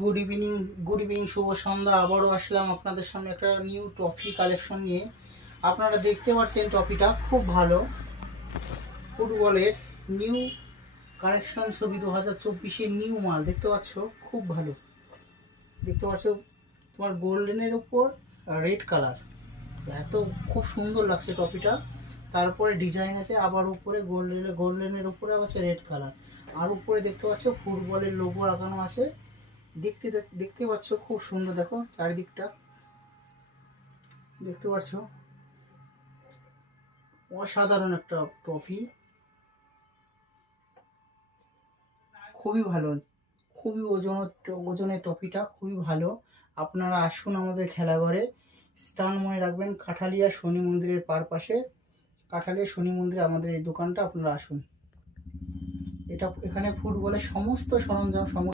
Good evening শুভ সন্ধ্যা। আবারও আসলাম আপনাদের সামনে একটা নিউ ট্রফি কালেকশন নিয়ে। আপনারা দেখতে পাচ্ছেন ট্রফিটা খুব ভালো, ফুটবলের নিউ কালেকশন ছবি 2024-এর নিউ মাল দেখতে পাচ্ছ, খুব ভালো দেখতে পাচ্ছ। তোমার গোল্ডেনের উপর রেড কালার, এত খুব সুন্দর লাগছে ট্রফিটা। তারপরে ডিজাইন আছে আবার উপরে গোল্ডেনের উপরে আছে রেড কালার, আর উপরে দেখতে পাচ্ছ ফুটবলের লোগো লাগানো আছে। দেখতে পাচ্ছ খুব সুন্দর, দেখো চারিদিকটা দেখতে পাচ্ছ, অসাধারণ একটা ট্রফি, খুবই ভালো, খুবই ওজনের ট্রফিটা খুবই ভালো। আপনারা আসুন আমাদের খেলাঘরে, স্থান মনে রাখবেন কাঠালিয়া শনি মন্দিরের পাশে, কাঠালিয়া শনি মন্দিরে আমাদের এই দোকানটা, আপনারা আসুন। এখানে ফুটবলের সমস্ত সরঞ্জাম